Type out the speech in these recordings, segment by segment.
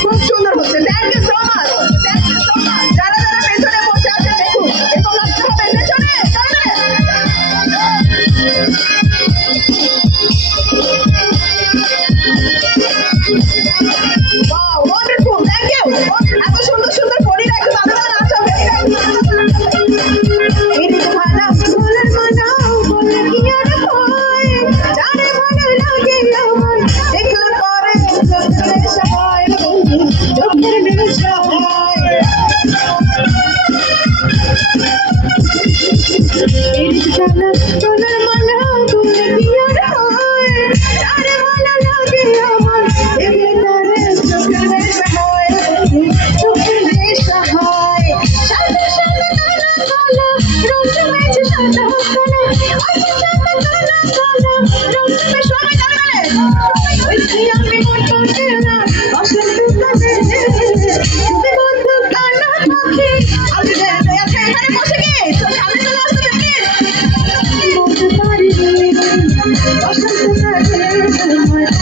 খুব সুন্দর হচ্ছে। Thank you so much, thank you so much. যারা যারা পেছনে বসে আছে দেখুন, এত কষ্ট হবে পেছনে। Wow, wonderful, thank you. এত সুন্দর সুন্দর পরীরা একটু তাদের সাথে নাচ হবে। এই যে ভালো ফুলের মানাও বলে কি আর হয়, জানে ভালো লাগে আমার, দেখলে পরে চোখের নেশা হয়, চোখের নেশা হয়। এই যে ভালো ফুলের মানাও বলে কি আর হয়, জানে ভালো লাগে আমার, দেখলে পরে চোখের নেশা হয়, চোখের নেশা হয়। সাদা সাদা কালো কালো রং জমেছে, সাদা কালো আচ্ছা সাদা কালো কালো রং জমে সবাই জানে ওই কি আমি মন করতে না বসন্ত কালে তুমি বন্ধু কানা পাখি আমি দেখতে আছে এখানে বসে গিয়ে তো সামনে চলে আসতে প্লিজ বলতে পারি বসন্ত কালে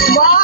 তোমার